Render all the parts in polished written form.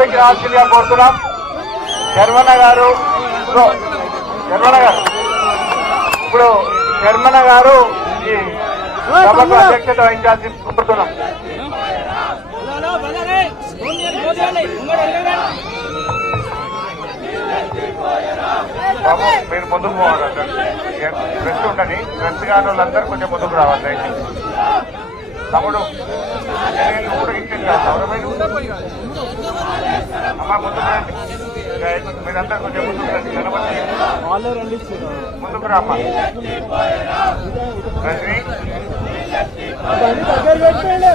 రావాల్సిందిగా కోరుతున్నాం. శర్మన్న గారు ఇప్పుడు శర్మన్న గారు ఈ సభకు అధ్యక్షత వహించాల్సి కోరుతున్నాం. బాబు మీరు ముందుకు పోవాలి. ప్రెస్ ఉండని ప్రెస్ కాని వాళ్ళందరూ కొంచెం ముందుకు రావాలి. తమ్ముడు కూడా ఇచ్చింది కాదు అమ్మా ముందుకు రండి. మీరందరూ కొంచెం ముందుకు రండి. ముందుకు రామ్మా. రజనీ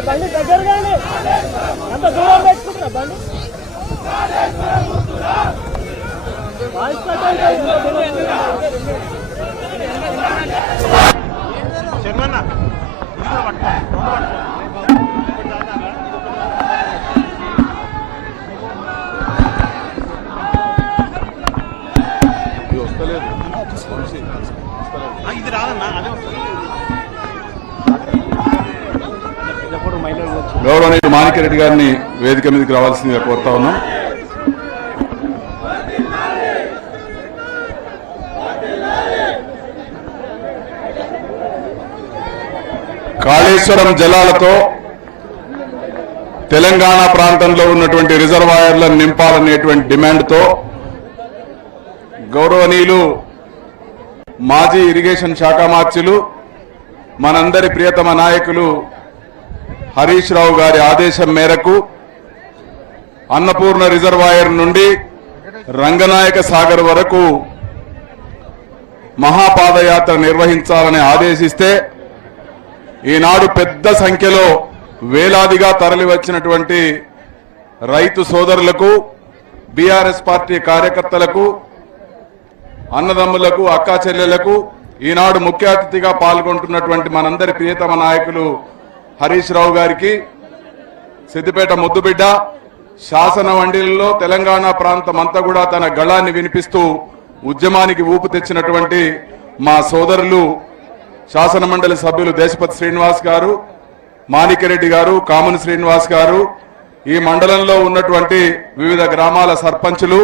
బండి దగ్గరగా ఎంత దూరం పెట్టుకుంటున్నా బండి శర్మన్న ఇది రాదన్నా అదే గౌరవనీయులు మాణిక్యరెడ్డి గారిని వేదిక మీదకి రావాల్సిందిగా కోరుతా ఉన్నాం. కాళేశ్వరం జలాలతో తెలంగాణ ప్రాంతంలో ఉన్నటువంటి రిజర్వాయర్లను నింపాలనేటువంటి డిమాండ్తో గౌరవనీయులు మాజీ ఇరిగేషన్ శాఖ మార్చులు మనందరి ప్రియతమ నాయకులు హరీష్ రావు గారి ఆదేశం మేరకు అన్నపూర్ణ రిజర్వాయర్ నుండి రంగనాయక సాగర్ వరకు మహాపాదయాత్ర నిర్వహించాలని ఆదేశిస్తే ఈనాడు పెద్ద సంఖ్యలో వేలాదిగా తరలివచ్చినటువంటి రైతు సోదరులకు, బీఆర్ఎస్ పార్టీ కార్యకర్తలకు, అన్నదమ్ములకు, అక్కా చెల్లెలకు ఈనాడు ముఖ్య అతిథిగా పాల్గొంటున్నటువంటి మనందరి ప్రియతమ నాయకులు హరీష్ రావు గారికి, సిద్దిపేట ముద్దుబిడ్డ, శాసన మండలిలో తెలంగాణ ప్రాంతం అంతా కూడా తన గళాన్ని వినిపిస్తూ ఉద్యమానికి ఊపు తెచ్చినటువంటి మా సోదరులు శాసన మండలి సభ్యులు దేశపతి శ్రీనివాస్ గారు, మాణిక్యరెడ్డి గారు, కామన్ శ్రీనివాస్ గారు, ఈ మండలంలో ఉన్నటువంటి వివిధ గ్రామాల సర్పంచులు,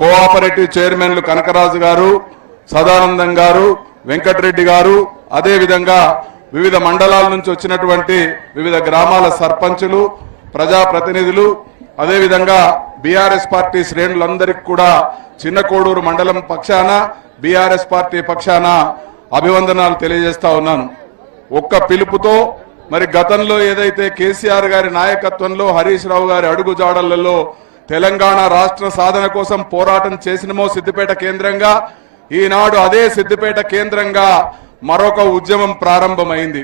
కోఆపరేటివ్ చైర్మన్లు కనకరాజు గారు, సదానందం గారు, వెంకటరెడ్డి గారు, అదేవిధంగా వివిధ మండలాల నుంచి వచ్చినటువంటి వివిధ గ్రామాల సర్పంచులు, ప్రజాప్రతినిధులు, అదేవిధంగా బీఆర్ఎస్ పార్టీ శ్రేణులందరికీ కూడా చిన్న కోడూరు మండలం పక్షాన, బీఆర్ఎస్ పార్టీ పక్షాన అభివందనాలు తెలియజేస్తా ఉన్నాను. ఒక్క పిలుపుతో మరి గతంలో ఏదైతే కేసీఆర్ గారి నాయకత్వంలో హరీష్ రావు గారి అడుగు జాడలలో తెలంగాణ రాష్ట్ర సాధన కోసం పోరాటం చేసినమో సిద్దిపేట కేంద్రంగా, ఈనాడు అదే సిద్దిపేట కేంద్రంగా మరొక ఉద్యమం ప్రారంభమైంది.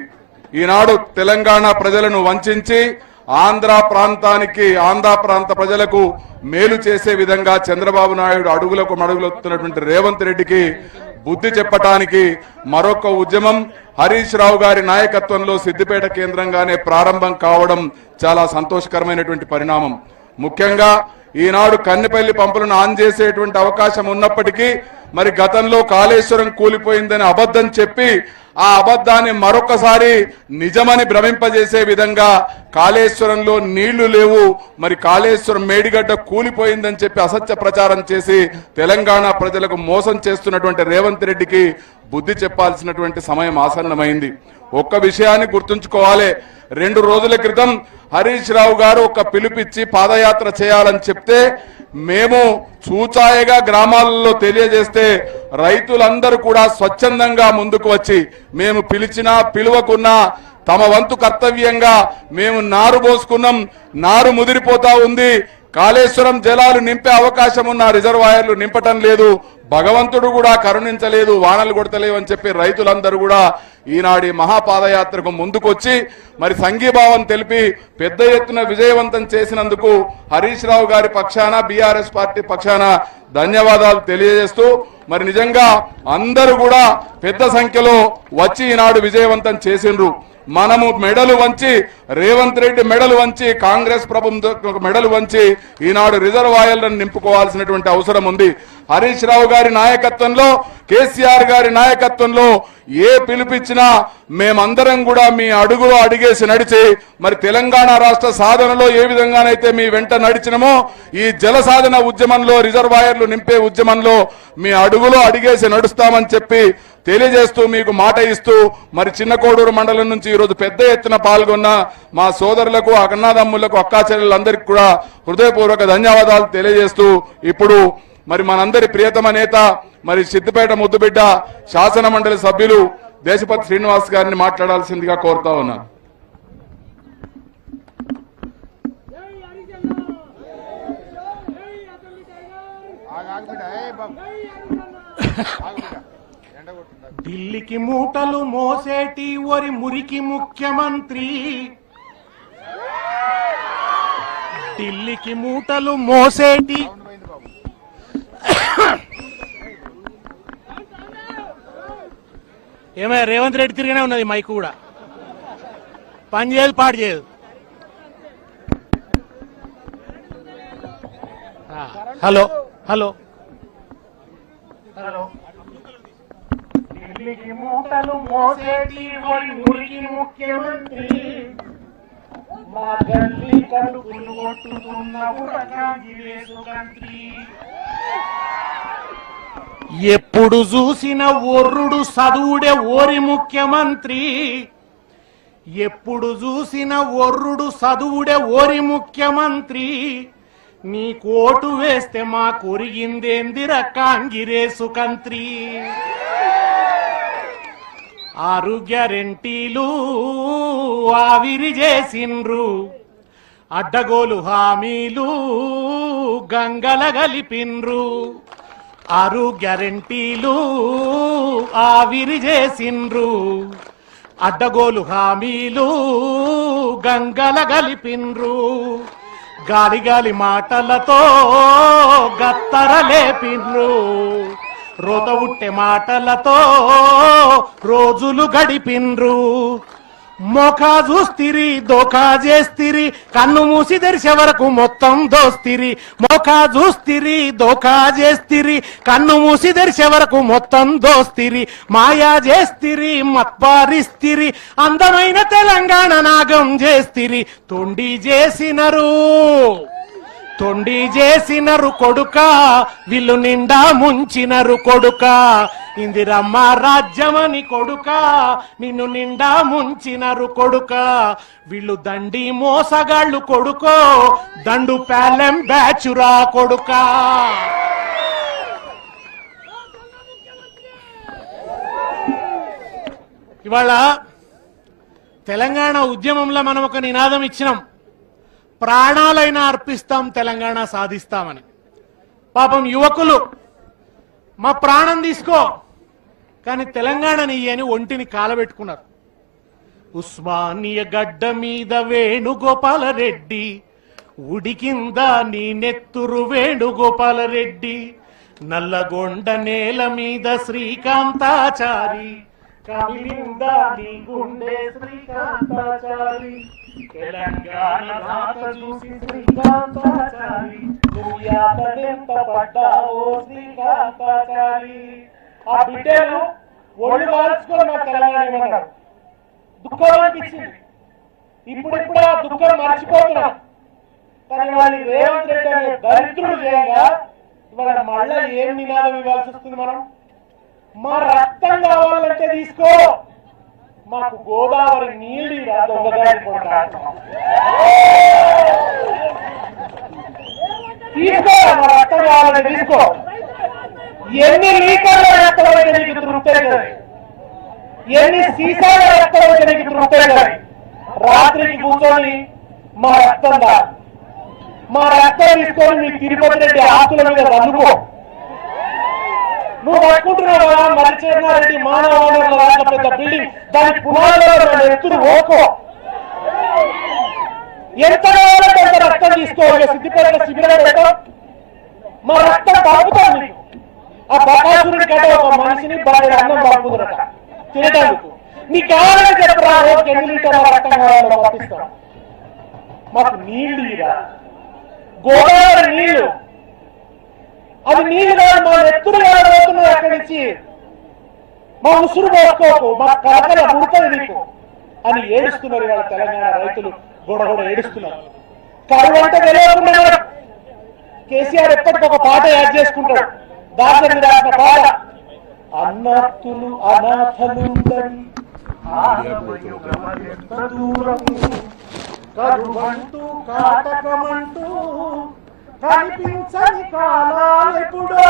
ఈనాడు తెలంగాణ ప్రజలను వంచించి ఆంధ్ర ప్రాంత ప్రజలకు మేలు చేసే విధంగా చంద్రబాబు నాయుడు అడుగులకు మడుగులొత్తున్నటువంటి రేవంత్ రెడ్డికి బుద్ధి చెప్పటానికి మరొక ఉద్యమం హరీష్ రావు గారి నాయకత్వంలో సిద్దిపేట కేంద్రంగానే ప్రారంభం కావడం చాలా సంతోషకరమైనటువంటి పరిణామం. ముఖ్యంగా ఈనాడు కన్నెపల్లి పంపులను ఆన్ చేసేటువంటి అవకాశం ఉన్నప్పటికీ మరి గతంలో కాళేశ్వరం కూలిపోయిందని అబద్ధం చెప్పి ఆ అబద్ధాన్ని మరొకసారి నిజమని భ్రమింపజేసే విధంగా కాళేశ్వరంలో నీళ్లు లేవు, మరి కాళేశ్వరం మేడిగడ్డ కూలిపోయిందని చెప్పి అసత్య ప్రచారం చేసి తెలంగాణ ప్రజలకు మోసం చేస్తున్నటువంటి రేవంత్ రెడ్డికి బుద్ధి చెప్పాల్సినటువంటి సమయం ఆసన్నమైంది. ఒక్క విషయాన్ని గుర్తుంచుకోవాలి. 2 రోజుల క్రితం హరీష్ రావు గారు ఒక పిలుపిచ్చి పాదయాత్ర చేయాలని చెప్తే మేము చూచాయగా గ్రామాలలో తెలియజేస్తే రైతులందరూ కూడా స్వచ్ఛందంగా ముందుకు వచ్చి మేము పిలిచినా పిలువకున్నా తమ వంతు కర్తవ్యంగా మేము నారు పోసుకున్నాం, నారు ముదిరిపోతా ఉంది, కాళేశ్వరం జలాలు నింపే అవకాశం ఉన్న రిజర్వాయర్లు నింపటం లేదు, భగవంతుడు కూడా కరుణించలేదు, వానలు కొడతలేవు అని చెప్పి రైతులందరూ కూడా ఈనాడి మహాపాదయాత్రకు ముందుకొచ్చి మరి సంఘీభావం తెలిపి పెద్ద ఎత్తున విజయవంతం చేసినందుకు హరీష్ రావు గారి పక్షాన, బీఆర్ఎస్ పార్టీ పక్షాన ధన్యవాదాలు తెలియజేస్తూ మరి నిజంగా అందరూ కూడా పెద్ద సంఖ్యలో వచ్చి ఈనాడు విజయవంతం చేసిండ్రు. మనము మెడలు వంచి, రేవంత్ రెడ్డి మెడలు వంచి, కాంగ్రెస్ ప్రభుత్వం మెడలు వంచి ఈనాడు రిజర్వాయర్లను నింపుకోవాల్సినటువంటి అవసరం ఉంది. హరీష్ రావు గారి నాయకత్వంలో, కేసీఆర్ గారి నాయకత్వంలో ఏ పిలుపిచ్చినా మేమందరం కూడా మీ అడుగులో అడిగేసి నడిచి, మరి తెలంగాణ రాష్ట్ర సాధనలో ఏ విధంగానైతే మీ వెంట నడిచినమో ఈ జల సాధన ఉద్యమంలో, రిజర్వాయర్లు నింపే ఉద్యమంలో మీ అడుగులో అడిగేసి నడుస్తామని చెప్పి తెలియజేస్తూ, మీకు మాట ఇస్తూ, మరి చిన్న కోడూరు మండలం నుంచి ఈరోజు పెద్ద ఎత్తున పాల్గొన్న మా సోదరులకు, అన్నదమ్ములకు, అక్కాచెల్లెలందరికీ కూడా హృదయపూర్వక ధన్యవాదాలు తెలియజేస్తూ, ఇప్పుడు మరి మనందరి ప్రియతమ నేత, మరి సిద్దిపేట ముద్దుబిడ్డ శాసన మండలి సభ్యులు దేశపతి శ్రీనివాస్ గారిని మాట్లాడాల్సిందిగా కోరుతా ఉన్నాను. ఢిల్లీకి మూటలు మోసేటి ఒరి మురికి ముఖ్యమంత్రి, ఢిల్లీకి మూటలు మోసేటి ఏమైనా రేవంత్ రెడ్డి తిరిగినే ఉన్నది, మైకు కూడా పని చేయదు, పాడు చేయదు. హలో హలో హలో ఢిల్లీకి మూటలు మోసేటి ఒరి మురికి ముఖ్యమంత్రి, మా గల్లీ కడుపులు కొట్టుతున్న ఉరకాగిరేసుకంత్రి, ఎప్పుడు చూసిన ఒర్రుడు చదువుడే ఓరి ముఖ్యమంత్రి, ఎప్పుడు చూసిన ఒర్రుడు చదువుడే ఓరి ముఖ్యమంత్రి, నీ కోటు వేస్తే మా కొరిగిందేందిర కాంగిరేసుకంత్రి. 6 గ్యారెంటీలు ఆవిరి చేసిండ్రు, అడ్డగోలు హామీలు గంగల గలిపిండ్రు. 6 గ్యారెంటీలు ఆవిరి చేసిండ్రు, అడ్డగోలు హామీలు గంగల గలిపిండ్రు. గాలి గాలి మాటలతో గత్తర లేపిండ్రు, రోత ఉట్టే మాటలతో రోజులు గడిపిండ్రు. మోకా చూస్తిరి, దోకా చేస్తిరి, కన్ను మూసి తెరిసే వరకు మొత్తం దోస్తిరి. మోకా చూస్తిరి, దోకా చేస్తిరి, కన్ను మూసి తెరిసే వరకు మొత్తం దోస్తిరి. మాయా చేస్తిరి, మత్పారిస్తిరి, అందమైన తెలంగాణ నాగం చేస్తిరి. తొండి చేసినరు కొడుక, విల్లు నిండా ముంచినరు కొడుక. ఇందిరమ్మ రాజ్యమని కొడుక, నిన్ను నిండా ముంచినరు కొడుక. వీళ్ళు దండి మోసగాళ్ళు కొడుకో, దండు ప్యాలెం బ్యాచురా కొడుక. ఇవాళ తెలంగాణ ఉద్యమంలో మనం ఒక నినాదం ఇచ్చినాం, ప్రాణాలైనా అర్పిస్తాం, తెలంగాణ సాధిస్తామని. పాపం యువకులు మా ప్రాణం తీసుకో కానీ తెలంగాణని అని ఒంటిని కాలబెట్టుకున్నారు. ఉస్మానియా గడ్డ మీద వేణుగోపాలరెడ్డి, ఉడికింద నీ నెత్తురు వేణుగోపాలరెడ్డి. నల్లగొండ నేల మీద శ్రీకాంతాచారి, కమిలింద నీ గుండె శ్రీకాంతాచారి. తెలంగాణ రాత చూసి శ్రీకాంతాచారి, నువ్వు యాతనెంత పడ్డావో శ్రీకాంతాచారి. ఆ బిడ్డలు ఒళ్ళు మార్చుకొని మా తెలంగాణ ఏమన్నారు, దుఃఖం అనిపించింది. ఇప్పుడిప్పుడు ఆ దుఃఖం మర్చిపోతున్నాం. కానీ వాళ్ళు రేవంత్ రెడ్డి అనే దరిద్రుడు చేయగా ఇవాళ మళ్ళా ఏం నినాదం ఇవ్వాల్సి వస్తుంది? మనం మా రక్తం కావాలంటే తీసుకో, మాకు గోదావరి నీళ్ళు దొంగదారి తీసుకో, మా రక్తం కావాలంటే తీసుకో. ఎన్ని లీటర్ల రక్తం అయితే నీకు తృప్తే కదా, ఎన్ని సీసాల రక్తం అయితే నీకు తృప్తే కదా. రాత్రికి కూర్చొని మా రక్తం దా, మా రక్తం తీసుకొని మీ తిరుపతి రెడ్డి ఆస్తుల మీద అందుకో. నువ్వు పట్టుకుంటున్నావు కదా మరిచేన్నారెడ్డి మానవ వనరుల రాష్ట్ర పెద్ద బిల్డింగ్, దాని పునాదులు ఎత్తులు ఓకో. ఎంత కావాలంటే అంత రక్తం తీసుకోవాలి. సిద్దిపేట శిబిరం పెట్టో, మా రక్తం పంపుతాం నీకు. ఆ బకాసురుడి కట్ట ఒక మనిషిని బాగా అన్నం పంపుతున్నట తినడానికి. నీకు కావాలని చెప్పరా రోజుకి 8 లీటర్ల రక్తం కావాలో పంపిస్తాం. మాకు నీళ్లు ఇరా, గోదావరి నీళ్లు, అది నీళ్లు కాదు మా ఎత్తులు పోతున్నాయి అక్కడి నుంచి, మా ఉసురు పోసుకోకు, మా కలకల ముడుతుంది నీకు అని ఏడుస్తున్నారు ఇవాళ తెలంగాణ రైతులు. గొడగొడ ఏడుస్తున్నారు. కరువు అంటే తెలియకుండా కేసీఆర్ ఎప్పటికొక పాట యాడ్ చేసుకుంటాడు. దాసరి రాసిన పాట అన్నత్తులు అనాథలుందని దూరం కరువంటూ కాటకమంటూ కనిపించని కాలాలెప్పుడో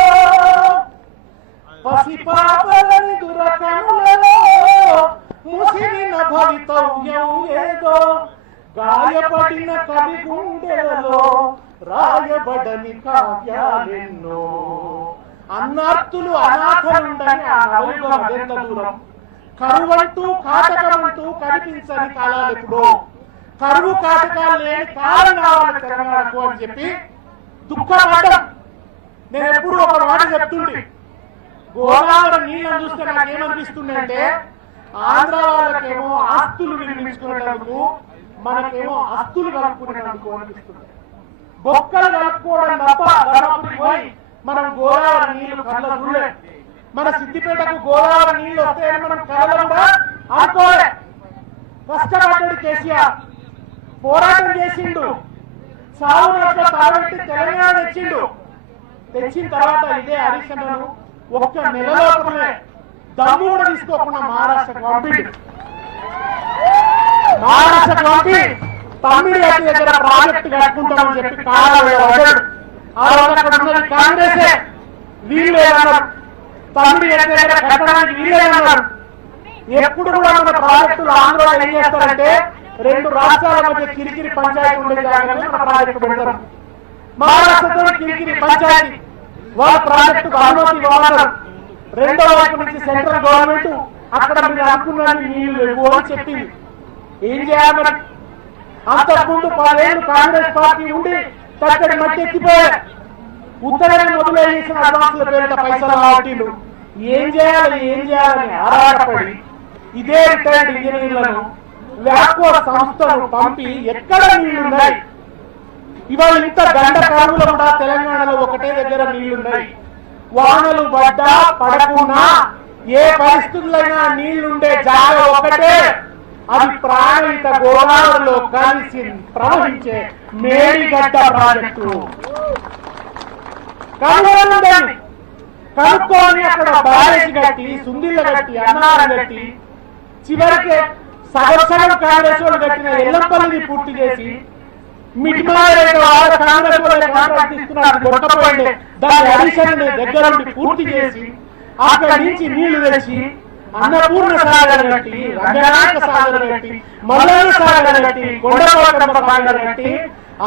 పసిపాపలని దురకనులలో ముసిరిన భవితవ్యం ఏదో గాయపడిన కవి గుండెలలో రాయబడని కావ్యాలెన్నో. అన్నార్తులు అనాథలుండని ఆ నలుగురు అదెంత దూరం, కరువంటూ కాటకమంటూ కనిపించని కాలాలెప్పుడో, కరువు కాటకాలు లేని కాలం కావాలి తెలంగాణకు అని చెప్పి దుఃఖపడ్డం. నేను ఎప్పుడు ఒక మాట చెప్తుంటే, గోదావరి నీళ్ళని చూస్తే నాకేమనిపిస్తుందంటే ఆంధ్ర వాళ్ళకేమో ఆస్తులు నిర్మించుకునేందుకు, మనకేమో ఆస్తులు కలుపుకునేందుకు అనిపిస్తుంది. బొక్కలు కలుపుకోవడం తప్ప గణపురికి పోయి మనం గోదావరి నీళ్లు కళ్ళ చూడలే. మన సిద్దిపేటకు గోదావరి నీళ్లు వస్తాయని మనం కళ్ళ కూడా అనుకోలే. కష్టపడ్డాడు కేసీఆర్, పోరాటం చేసిండు, సాగు నోట్ల కాబట్టి తెలంగాణ తెచ్చిండు. తెచ్చిన తర్వాత ఇదే హరీష్ అన్నను ఒక్క నెలలోపలే దమ్ము కూడా తీసుకోకుండా మహారాష్ట్రకు పంపిండు. మహారాష్ట్రకు పంపి తమ్మిడి గట్టి దగ్గర ప్రాజెక్టు కట్టుకుంటామని చెప్పి కాలాడు. ఆ రోజు అక్కడ ఉన్నది కాంగ్రెసే, వీళ్ళే అన్నారు. తమ్మిడి గట్టి దగ్గర కట్టడానికి వీళ్ళే అన్నారు. ఎప్పుడు కూడా మన ప్రాజెక్టులు ఆంధ్రలో ఏం చేస్తారంటే 2 రాష్ట్రాల మధ్య కిరికిరి పంచాయతీ ఉండే జాగ్రత్తగా మన ప్రాజెక్టు పెడతారు. మహారాష్ట్రతో కిరికిరి పంచాయతీ, వాళ్ళ ప్రాజెక్టుకు అనుమతి ఇవ్వాలన్నారు. రెండో వైపు నుంచి సెంట్రల్ గవర్నమెంట్ అక్కడ మీరు అనుకున్నాను నీళ్లు లేవు అని చెప్పింది. ఏం చేయాలి? అంతకుముందు 10 ఏళ్ళు కాంగ్రెస్ పార్టీ ఉండి తక్కడి మట్టి ఎత్తిపోయారు. ఉత్తరాన్ని మొదలయ్యేసిన అడ్వాన్సుల పేరిట పైసలు ఆటిలు ఏం చేయాలని ఆరాటపడి ఇదే రిటైర్డ్ ఇంజనీర్లను వ్యాక్వో సంస్థలు పంపి ఎక్కడ నీళ్లున్నాయి. ఇవాళ ఇంత గంట కరువులో కూడా తెలంగాణలో ఒకటే దగ్గర నీళ్లున్నాయి. వానలు పడ్డా పడకున్నా ఏ పరిస్థితులైనా నీళ్లుండే జాగా ఒకటే, అది ప్రాణహిత గోదావరిలో కలిసి ప్రవహించే మేడిగడ్డ ప్రాజెక్టు. కనుగొని కనుక్కొని అక్కడ బ్యారేజ్ కట్టి, సుందిళ్ళ కట్టి, అన్నారం కట్టి, చివరికి సంవత్సరం కాంగ్రెస్ వాళ్ళు కట్టిన ఎల్లంపల్లిని పూర్తి చేసి కాంగ్రెస్ వాళ్ళే కాంట్రాక్ట్ తీసుకున్నారు. కొట్టపోయిండే దాని అడిషన్ దగ్గర నుండి పూర్తి చేసి అక్కడి నుంచి నీళ్లు తెచ్చి అన్నపూర్ణ సాగర్ కట్టి, రంగనాయక సాగర్ కట్టి, మల్లన్న సాగర్ కట్టి, కొండకోటమ్మ సాగర్ కట్టి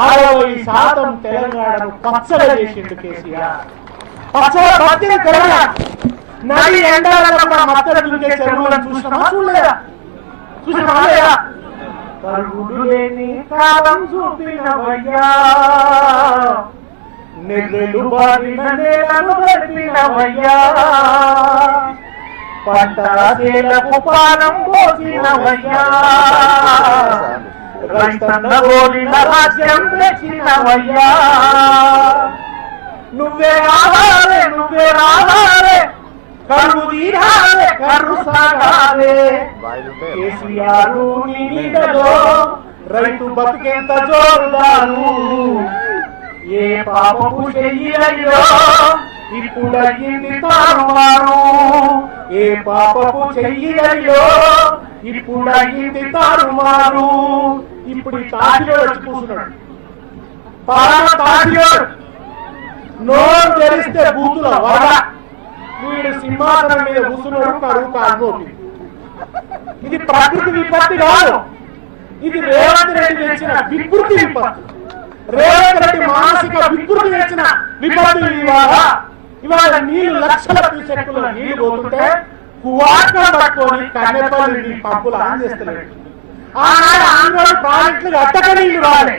60% తెలంగాణను పచ్చగా చేసిండు కేసీఆర్. పచ్చగా పచ్చని తెలంగాణ నది ఎండాలలో కూడా మత్తడి దుంకే చెరువులను చూసినామా చూడలేదా? చూసినామా లేదా? పరుగులు లేని కాలం చూపినవయ్యా, నెర్రెలు బారిన నేలను పెట్టినవయ్యా, పంటలకు పానం పోసినవయ్యా, రైతన్న గోలిన రాజ్యం తెచ్చినవయ్యా. నువ్వే రావాలే కరువు తీరాలే, కరువు సాగాలే. కేసీఆర్ నీ నీడలో రైతు బతికెంత జోరుదారు. ఏ పాపపు చెయ్యో ఇప్పుడయ్యింది తారుమారు, ఏ పాపపు చెయ్యో ఇప్పుడయ్యింది తారుమారు. ఇప్పుడు ఈ తాటిలోడు వచ్చి కూర్చున్నాడు. తాటిలోడు నోరు తెరిస్తే బూతుల వర. వీడు సింహాసనం మీద కూర్చున్నాడు, కరువు కాల్మోపి. ఇది ప్రకృతి విపత్తి కాదు, ఇది రేవంత్ రెడ్డి తెచ్చిన వికృతి విపత్తు. రేవంత్ రెడ్డి మానసిక వికృతి తెచ్చిన విపత్తు. ఇవాళ నీళ్లు లక్షల క్యూసెక్కుల నీళ్లు పోతుంటే కువాటం పట్టుకొని కన్నెపల్లి పంపులు అందిస్తున్నాడు. ఆనాడు ఆంధ్ర ప్రాజెక్టులు అట్టక నీళ్లు రాలే.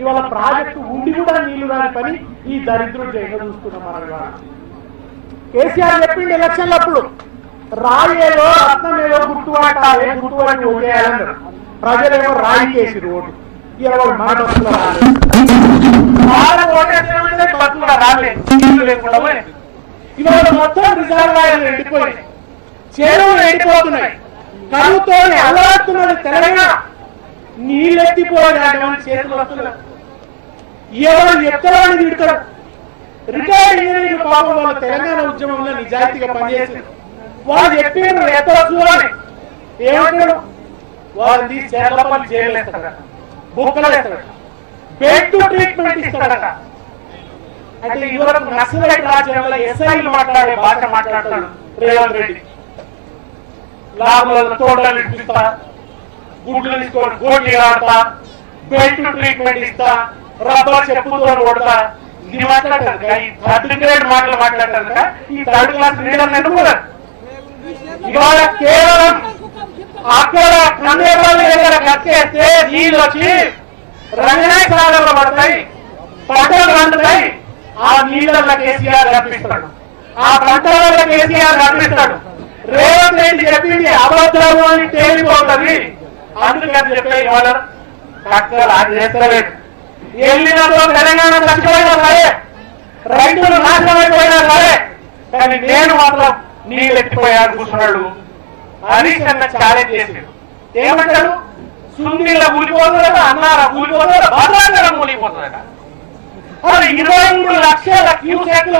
ఇవాళ ప్రాజెక్టు ఉండి కూడా నీళ్లు రాని పని ఈ దరిద్రుడు జైలు చూస్తున్నాం. మనం ఇవాళ కేసీఆర్ చెప్పింది ఎలక్షన్లప్పుడు రాయేదో రత్నమేదో గుర్తుపట్టాలి, గుర్తుపట్టి ఓటేయాలన్నారు. ప్రజలేమో రాయి కేసి రోడ్డు ఇవాళ మన బస్సులో రాలేదు, వాళ్ళకు ఓటేస్తే బస్సులో రాలేదు, నీళ్లు లేకుండా పోయినాయి. ఇవాళ మొత్తం రిజర్వాయర్లు ఎండిపోయినాయి, చెరువులు ఎండిపోతున్నాయి, కరువుతో అల్లాడుతున్నది తెలంగాణ. నీళ్ళెత్తిపోయినటువంటి చేతులు వస్తున్నాయి. ఎవరు ఎత్తరాని తిడతారు. రిటైర్డ్ ఇంజనీర్లు పాపం వాళ్ళ తెలంగాణ ఉద్యమంలో నిజాయితీగా పనిచేసింది. వాళ్ళు చెప్పిన ఎత్తర చూడాలి ఏమంటాడు, వాళ్ళని చేర్లపల్లి జైలు వేస్తాడట, బుక్కలు వేస్తాడట, బెడ్ ట్రీట్మెంట్ ఇస్తాడట. అంటే ఇదివరకు నక్సలైట్ రాజ్యంలో ఎస్ఐలు మాట్లాడే భాష మాట్లాడతాడు రేవంత్ రెడ్డి. లాభాలను తోటలు ఇప్పిస్తా, గుడ్లు తీసుకొని గోడ్లు ఆడతా, బెడ్ ట్రీట్మెంట్ ఇస్తా, రబ్బర్ చెప్పుతో కొడతా, ఇది మాట్లాడతారు. ఈ థర్డ్ గ్రేడ్ మాటలు మాట్లాడతారు. ఈ థర్డ్ క్లాస్ లీడర్ ఎన్నుకోలేదు. ఇవాళ కేవలం అక్కడ కన్నేపల్లి దగ్గర కట్టేస్తే నీళ్ళు వచ్చి రంగనాయ సాగర్లో పడతాయి, పంటలు పండుతాయి. ఆ నీళ్ళ కేసీఆర్ కనిపిస్తాడు, ఆ పంటల కేసీఆర్ కనిపిస్తాడు. రేవంత్ రెడ్డి చెప్పింది అబద్ధము అని తేలిపోతుంది. అందుకని చెప్పే ఇవాళ కట్టలు అది చేస్తలేదు. వెళ్ళినప్పుడు తెలంగాణ చచ్చిపోయినా సరే, రైతులు నాశనం అయిపోయినా సరే, కానీ నేను మాత్రం నీళ్ళు ఎత్తిపోయాడు కూర్చున్నాడు అని ఛాలెంజ్ చేశాడు. ఏమంటాడు, సుందీళ్ళ కూలిపోతుందట, అన్నారా కూలిపోతుందట, భద్రాచలం కూలిపోతుందట. 23 లక్షల క్యూసెక్ల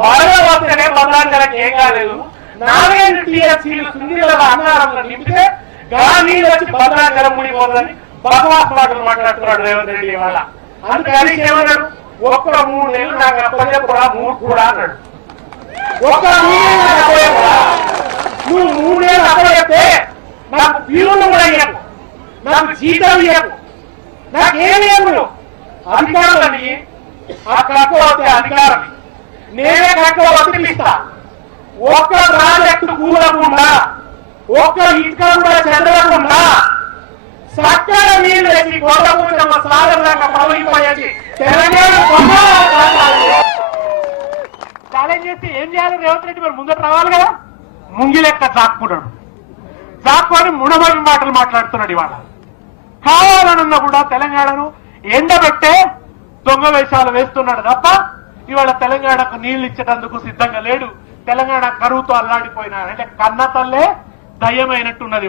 వరద వస్తేనే భద్రాచలం ఏం కాలేదు. 4 టీఎంసీలు సుందీళ్ళ అన్నారంలో నింపితే నీళ్ళు వచ్చి భద్రాచలం మునిపోతుందని భగవాస్ మాటలు మాట్లాడుతున్నాడు రేవంత్ రెడ్డి ఇవాళ. అందుకని ఏమన్నాడు, ఒక్క 3 నెలలు నాకు అప్పచెప్పుడా 3 కూడా అన్నాడు. ఒక్క 3 నెలలు నువ్వు 3 నెలలు అప్పచెప్తే నాకు బిల్లులు కూడా ఇయ్యకు, నాకు జీతం ఇయ్యకు, నాకేమి ఇవ్వను. అధికారులని ఆ కక్క వస్తే అధికారం నేనే కక్క వదిలిస్తా. ఒక్క ప్రాజెక్టు కూలకుండా, ఒక్క ఇటుక కూడా చెదరకుండా సక్కడ నీళ్ళు వేసి కోటపూర్చమ్మ సాగర్లాగా ప్రవహింపజేసి తెలంగాణ ఛాలెంజ్ చేస్తే ఏం చేయాలి రేవంత్ రెడ్డి? మరి ముందట రావాలి కదా. ముంగి లెక్క జాక్కున్నాడు, జాక్కుని మునమరి మాటలు మాట్లాడుతున్నాడు. ఇవాళ కావాలనున్నా కూడా తెలంగాణను ఎండబెట్టే దొంగ వేషాలు వేస్తున్నాడు తప్ప ఇవాళ తెలంగాణకు నీళ్లు ఇచ్చేటందుకు సిద్ధంగా లేడు. తెలంగాణ కరువుతో అల్లాడిపోయినాడు. అంటే కన్న తల్లే దయ్యమైనట్టున్నది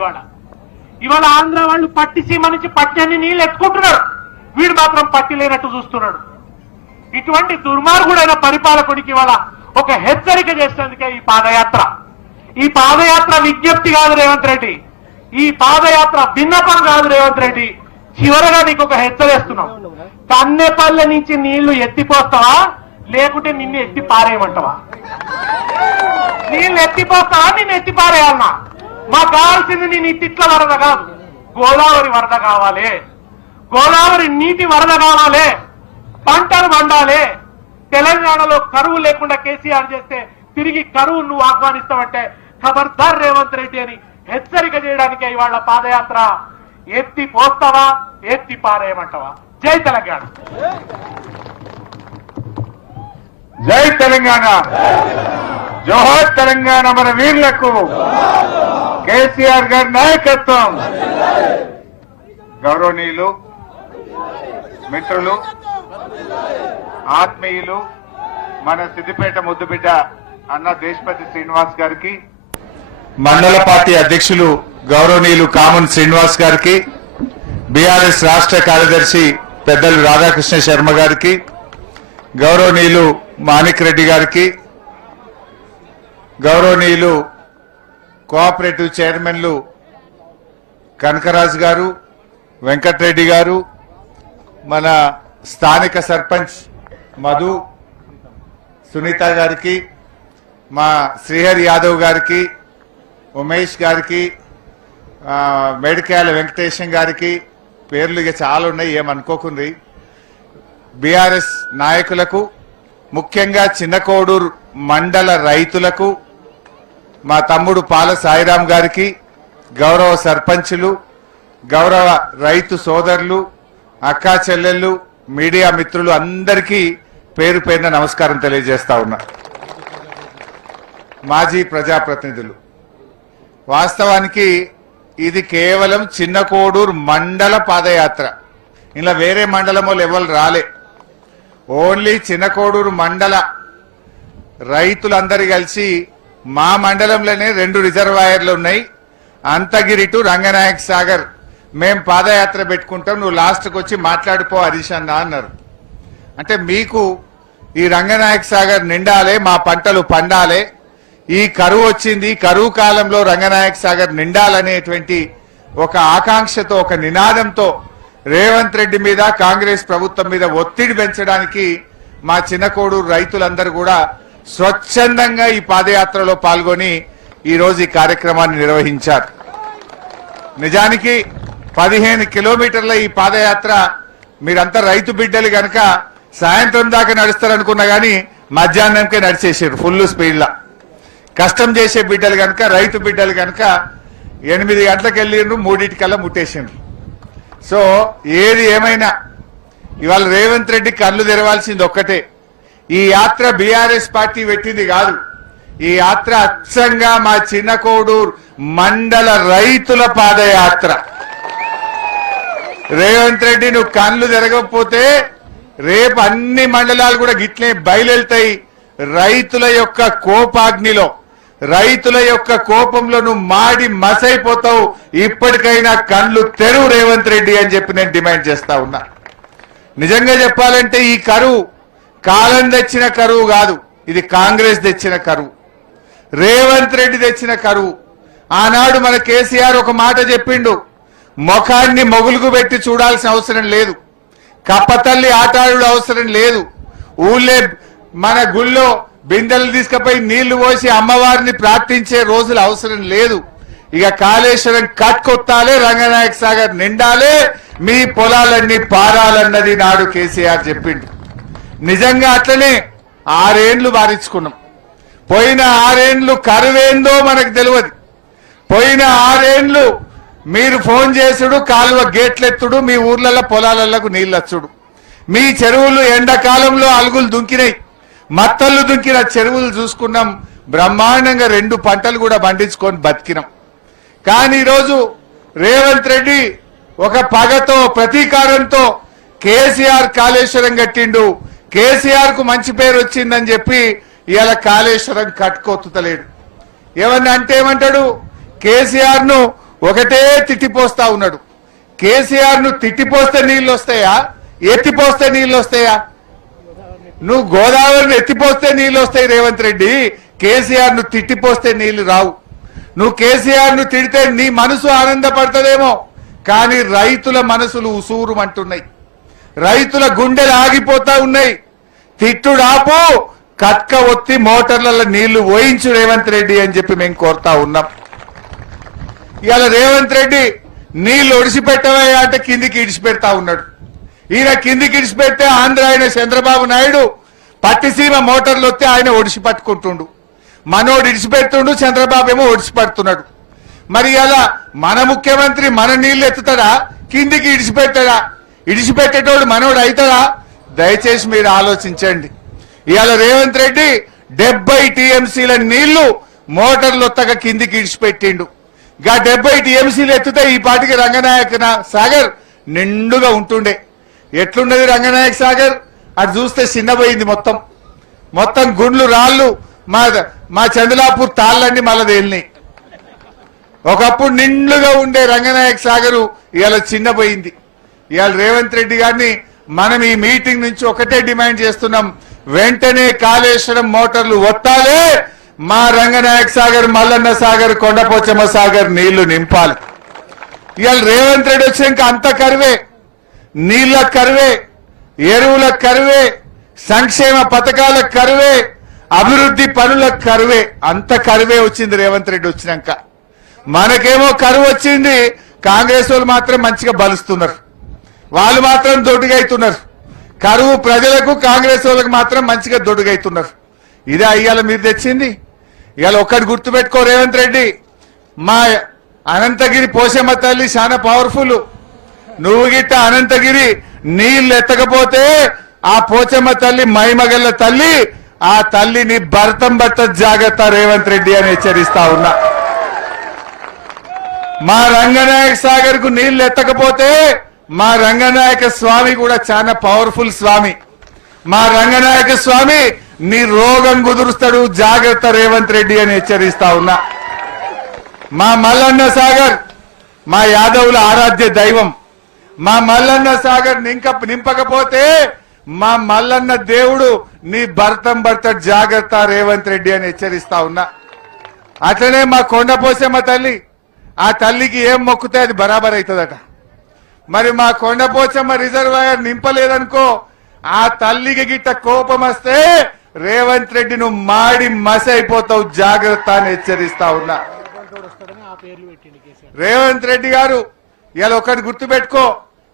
ఇవాళ ఆంధ్ర వాళ్ళు పట్టి సీమ నుంచి పట్టని నీళ్లు ఎత్తుకుంటున్నాడు, వీడు మాత్రం పట్టి లేనట్టు చూస్తున్నాడు. ఇటువంటి దుర్మార్గుడైన పరిపాలకుడికి ఇవాళ ఒక హెచ్చరిక చేసేందుకే ఈ పాదయాత్ర. ఈ పాదయాత్ర విజ్ఞప్తి కాదు రేవంత్ రెడ్డి, ఈ పాదయాత్ర విన్నపం కాదు రేవంత్ రెడ్డి. చివరగా నీకు ఒక హెచ్చరిస్తున్నాం, కన్నెపల్లె నుంచి నీళ్లు ఎత్తిపోస్తావా లేకుంటే నిన్ను ఎత్తి పారేయమంటావా? నీళ్లు ఎత్తిపోస్తావా నిన్ను ఎత్తి పారేయాలన్నా? మాకు కావాల్సింది నీ తిట్ల వరద కాదు, గోదావరి వరద కావాలి, గోదావరి నీటి వరద కావాలి, పంటలు పండాలి. తెలంగాణలో కరువు లేకుండా కేసీఆర్ చేస్తే తిరిగి కరువు నువ్వు ఆహ్వానిస్తావంటే ఖబర్దార్ రేవంత్ రెడ్డి అని హెచ్చరిక చేయడానికే ఇవాళ పాదయాత్ర. ఎత్తి పోస్తావా ఎత్తి పారేయమంటావా? జై తెలంగాణ, జై తెలంగాణ, జోహార్ తెలంగాణ. మన వీరులకు కేసీఆర్ గారి నాయకత్వం. గౌరవనీయులు, మిత్రులు, ఆత్మీయులు, మన సిద్దిపేట ముద్దుబిడ్డ అన్న దేశపతి శ్రీనివాస్ గారికి, మండల పార్టీ అధ్యక్షులు గౌరవనీయులు కామన్ శ్రీనివాస్ గారికి, బీఆర్ఎస్ రాష్ట్ర కార్యదర్శి పెద్దలు రాధాకృష్ణ శర్మ గారికి, గౌరవనీయులు మాణిక్ రెడ్డి గారికి, గౌరవనీయులు కోఆపరేటివ్ చైర్మన్లు కనకరాజు గారు, వెంకటరెడ్డి గారు, మన స్థానిక సర్పంచ్ మధు సునీత గారికి, మా శ్రీహరి యాదవ్ గారికి, ఉమేష్ గారికి, మేడికాయల వెంకటేశం గారికి, పేర్లు ఇక చాలా ఉన్నాయి, ఏమనుకోకుంది. బీఆర్ఎస్ నాయకులకు, ముఖ్యంగా చిన్నకోడూరు మండల రైతులకు, మా తమ్ముడు పాల సాయిరాం గారికి, గౌరవ సర్పంచులు, గౌరవ రైతు సోదరులు, అక్కా చెల్లెళ్ళు, మీడియా మిత్రులు అందరికీ పేరు పేరున నమస్కారం తెలియజేస్తా ఉన్నా. మాజీ ప్రజాప్రతినిధులు, వాస్తవానికి ఇది కేవలం చిన్న కోడూరు మండల పాదయాత్ర. ఇలా వేరే మండలం వాళ్ళు ఎవరు రాలే. ఓన్లీ చిన్న కోడూరు మండల రైతులందరూ కలిసి మా మండలంలోనే 2 రిజర్వాయర్లు ఉన్నాయి, అంతగిరి టు రంగనాయక్ సాగర్. మేం పాదయాత్ర పెట్టుకుంటాం, నువ్వు లాస్ట్కి వచ్చి మాట్లాడిపో హరీష్ అన్న అన్నారు. అంటే మీకు ఈ రంగనాయక్ సాగర్ నిండాలే, మా పంటలు పండాలే, ఈ కరువు వచ్చింది, కరువు కాలంలో రంగనాయక్ సాగర్ నిండాలనేటువంటి ఒక ఆకాంక్షతో, ఒక నినాదంతో రేవంత్ రెడ్డి మీద, కాంగ్రెస్ ప్రభుత్వం మీద ఒత్తిడి పెంచడానికి మా చిన్న కోడూరు రైతులందరూ కూడా స్వచ్ఛందంగా ఈ పాదయాత్రలో పాల్గొని ఈ రోజు ఈ కార్యక్రమాన్ని నిర్వహించారు. నిజానికి 15 కిలోమీటర్ల ఈ పాదయాత్ర మీరంతా రైతు బిడ్డలు గనక సాయంత్రం దాకా నడుస్తారనుకున్నా గానీ మధ్యాహ్నంకే నడిచేసారు ఫుల్ స్పీడ్లా. కష్టం చేసే బిడ్డలు గనక, రైతు బిడ్డలు గనక 8 గంటలకు వెళ్ళిండ్రు, 3:00కల్లా ముట్టేసిండ్రు. సో ఏది ఏమైనా ఇవాళ రేవంత్ రెడ్డి కళ్ళు తెరవాల్సింది ఒక్కటే, ఈ యాత్ర బీఆర్ఎస్ పార్టీ పెట్టింది కాదు, ఈ యాత్ర అచ్చంగా మా చిన్న కోడూరు మండల రైతుల పాదయాత్ర. రేవంత్ రెడ్డి నువ్వు కళ్ళు తెరగకపోతే రేపు అన్ని మండలాలు కూడా గిట్లే బయలుతాయి. రైతుల యొక్క కోపాగ్నిలో, రైతుల యొక్క కోపంలో నువ్వు మాడి మసైపోతావు. ఇప్పటికైనా కళ్ళు తెరువు రేవంత్ రెడ్డి అని చెప్పి నేను డిమాండ్ చేస్తా ఉన్నా. నిజంగా చెప్పాలంటే ఈ కరువు కాలం తెచ్చిన కరువు కాదు, ఇది కాంగ్రెస్ తెచ్చిన కరువు, రేవంత్ రెడ్డి తెచ్చిన కరువు. ఆనాడు మన కేసీఆర్ ఒక మాట చెప్పిండు, ముఖాన్ని మొగులుగు పెట్టి చూడాల్సిన అవసరం లేదు, కప్పతల్లి ఆటాడు అవసరం లేదు, ఊళ్ళే మన గుళ్ళో బిందెలు తీసుకుపోయి నీళ్లు పోసి అమ్మవారిని ప్రార్థించే రోజులు అవసరం లేదు. ఇక కాళేశ్వరం కట్కొత్తాలే, రంగనాయక సాగర్ నిండాలే, మీ పొలాలన్నీ పారాలన్నది నాడు కేసీఆర్ చెప్పిండు. నిజంగా అట్లనే 6 ఏండ్లు బారించుకున్నాం. పోయిన 6 ఏండ్లు కరువేందో మనకు తెలియదు. పోయిన 6 ఏండ్లు మీరు ఫోన్ చేసుడు, కాలువ గేట్లెత్తుడు, మీ ఊర్లలో పొలాలకు నీళ్ళొచ్చుడు, మీ చెరువులు ఎండాకాలంలో అలుగులు దుంకినాయి, మత్తళ్ళు దుంకిన చెరువులు చూసుకున్నాం. బ్రహ్మాండంగా 2 పంటలు కూడా పండించుకొని బతికినాం. కానీ ఈరోజు రేవంత్ రెడ్డి ఒక పగతో, ప్రతీకారంతో కేసీఆర్ కాళేశ్వరం కట్టిండు, కేసీఆర్ కు మంచి పేరు వచ్చిందని చెప్పి ఇలా కాళేశ్వరం కట్టుకొత్తలేడు. ఏమన్నా అంటే ఏమంటాడు, కేసీఆర్ ను ఒకటే తిట్టిపోస్తా ఉన్నాడు. కేసీఆర్ ను తిట్టిపోస్తే నీళ్లు వస్తాయా, ఎత్తిపోస్తే నీళ్లు వస్తాయా? నువ్వు గోదావరిని ఎత్తిపోస్తే నీళ్లు వస్తాయి రేవంత్ రెడ్డి, కేసీఆర్ ను తిట్టిపోస్తే నీళ్లు రావు. నువ్వు కేసీఆర్ ను తిడితే నీ మనసు ఆనందపడుతుందేమో, కానీ రైతుల మనసులు ఉసూరుమంటున్నాయి, రైతుల గుండెలు ఆగిపోతా ఉన్నాయి. తిట్టుడాపు, కట్క ఒత్తి మోటార్లలో నీళ్లు పోయించు రేవంత్ రెడ్డి అని చెప్పి మేము కోరుతా ఉన్నాం. ఇవాళ రేవంత్ రెడ్డి నీళ్లు ఒడిసిపెట్టవా అంటే కిందికి ఇడిచిపెడతా ఉన్నాడు. ఈయన కిందికి ఇడిచిపెడితే ఆంధ్ర ఆయన చంద్రబాబు నాయుడు పట్టిసీమ మోటార్లు వస్తే ఆయన ఒడిసి పట్టుకుంటుండు, మనోడు ఇడిచిపెడుతుండు, చంద్రబాబు ఏమో ఒడిసిపడుతున్నాడు. మరి ఇలా మన ముఖ్యమంత్రి మన నీళ్లు ఎత్తుతాడా, కిందికి ఇడిచిపెట్టాడా? ఇడిచిపెట్టేటోడు మనోడు అవుతాడా? దయచేసి మీరు ఆలోచించండి. ఇవాళ రేవంత్ రెడ్డి 70 టీఎంసీల నీళ్లు మోటార్లు వత్తగా కిందికి ఇడిచిపెట్టిండు. గా 70 టీఎంసీలు ఎత్తుతే ఈ పాటికి రంగనాయక సాగర్ నిండుగా ఉంటుండే. ఎట్లున్నది రంగనాయక సాగర్? అటు చూస్తే చిన్నపోయింది, మొత్తం గుండ్లు రాళ్ళు, మా చంద్రలాపూర్ తాళ్ళన్నీ మళ్ళీ తేలినాయి. ఒకప్పుడు నిండుగా ఉండే రంగనాయక సాగరు ఇవాళ చిన్నపోయింది. ఇవాళ రేవంత్ రెడ్డి గారిని మనం ఈ మీటింగ్ నుంచి ఒకటే డిమాండ్ చేస్తున్నాం, వెంటనే కాళేశ్వరం మోటార్లు వత్తాలే, మా రంగనాయక సాగర్, మల్లన్న సాగర్, కొండపోచమ్మ సాగర్ నీళ్లు నింపాలి. ఇవాళ రేవంత్ రెడ్డి వచ్చాక అంత కరువే, నీళ్ల కరువే, ఎరువుల కరువే, సంక్షేమ పథకాల కరువే, అభివృద్ధి పనుల కరువే, అంత కరువే వచ్చింది రేవంత్ రెడ్డి వచ్చినాక. మనకేమో కరువు వచ్చింది, కాంగ్రెస్ వాళ్ళు మాత్రం మంచిగా బలుస్తున్నారు, వాళ్ళు మాత్రం దొడ్డుగైతున్నారు. కరువు ప్రజలకు, కాంగ్రెస్ వాళ్ళకు మాత్రం మంచిగా దొడ్డుగైతున్నారు. ఇదే ఇవాళ మీరు తెచ్చింది. ఇవాళ ఒక్కటి గుర్తుపెట్టుకో రేవంత్ రెడ్డి, మా అనంతగిరి పోషమ్మ తల్లి చాలా పవర్ఫుల్. నువ్వు గిట్ట అనంతగిరి నీళ్లు ఎత్తకపోతే ఆ పోచమ్మ తల్లి మైమగల్ల తల్లి, ఆ తల్లిని భర్తం జాగ్రత్త రేవంత్ రెడ్డి అని హెచ్చరిస్తా ఉన్నా. మా రంగనాయక సాగర్ కు నీళ్లు ఎత్తకపోతే మా రంగనాయక స్వామి కూడా చాలా పవర్ఫుల్ స్వామి. మా రంగనాయక స్వామి నీ రోగం కుదురుస్తాడు, జాగ్రత్త రేవంత్ రెడ్డి అని హెచ్చరిస్తా ఉన్నా. మా మల్లన్న సాగర్ మా యాదవుల ఆరాధ్య దైవం. మా మల్లన్న సాగర్ నింపకపోతే మా మల్లన్న దేవుడు నీ భర్త జాగ్రత్త రేవంత్ రెడ్డి అని హెచ్చరిస్తా ఉన్నా. అట్లనే మా కొండపోసమ్మ తల్లి, ఆ తల్లికి ఏం మొక్కుతే అది బరాబర్ అవుతుందట. మరి మా కొండపోచమ్మ రిజర్వాయర్ నింపలేదనుకో, ఆ తల్లికి గిట్ట కోపం వస్తే రేవంత్ రెడ్డి నువ్వు మాడి మసి అయిపోతావు, జాగ్రత్త అని హెచ్చరిస్తా ఉన్నా. రేవంత్ రెడ్డి గారు ఇలా ఒకటి గుర్తుపెట్టుకో,